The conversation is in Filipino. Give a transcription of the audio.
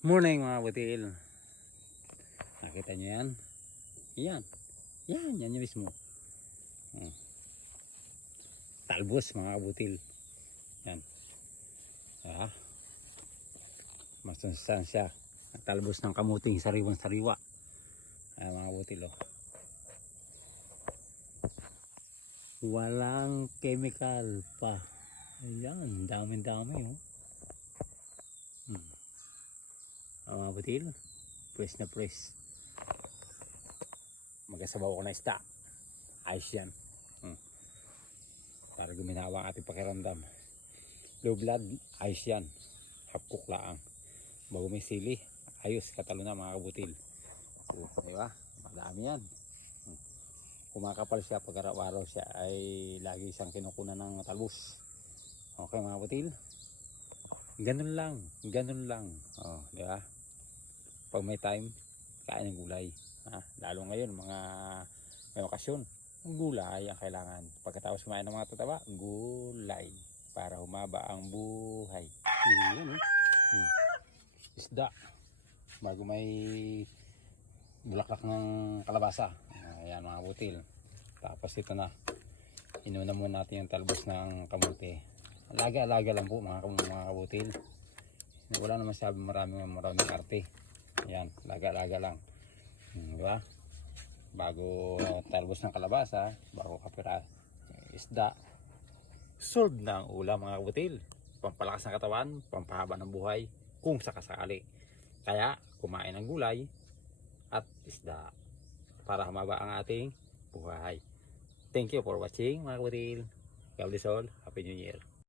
Morning mga butil. Nakita nyo yan? Yan. Yan yung mismo. Talbos mga butil. Yan. Masustansya. Talbos ng kamuting sariwang sariwa. Ayan mga butil oh. Walang chemical pa. Ayan, dami oh. Mga butil, press na press. Magasabaw ko na isda. Ayos yan. Para guminawa ang ating pakiramdam. Low blood, ayos yan. Half cook lang. Bago may sili, ayos, katalo na mga kabutil. Diba? Madami yan. Kumakapal siya pag araw-araw siya ay lagi siyang kinukunan ng talbos. Okay mga kabutil. Ganun lang. Oh, di ba? Pag may time, kain ng gulay. Lalo ngayon, may okasyon, gulay ang kailangan. Pagkatapos kumain ng mga tataba, gulay. Para humaba ang buhay. Yan, isda. Bago may bulaklak ng kalabasa. Ayan mga butil. Tapos ito na. Inuna muna natin yung talbos ng kamote. Alaga lang po mga kabutil. Wala naman sabi maraming arte. Yan, laga lang. Diba? Bago talbos ng kalabasa, bago kapira isda, solve na ang ulam mga kabutil. Pampalakas ng katawan, pampahaba ng buhay, kung sakasakali. Kaya, kumain ng gulay at isda para humaba ang ating buhay. Thank you for watching mga kabutil. God bless all. Happy New Year.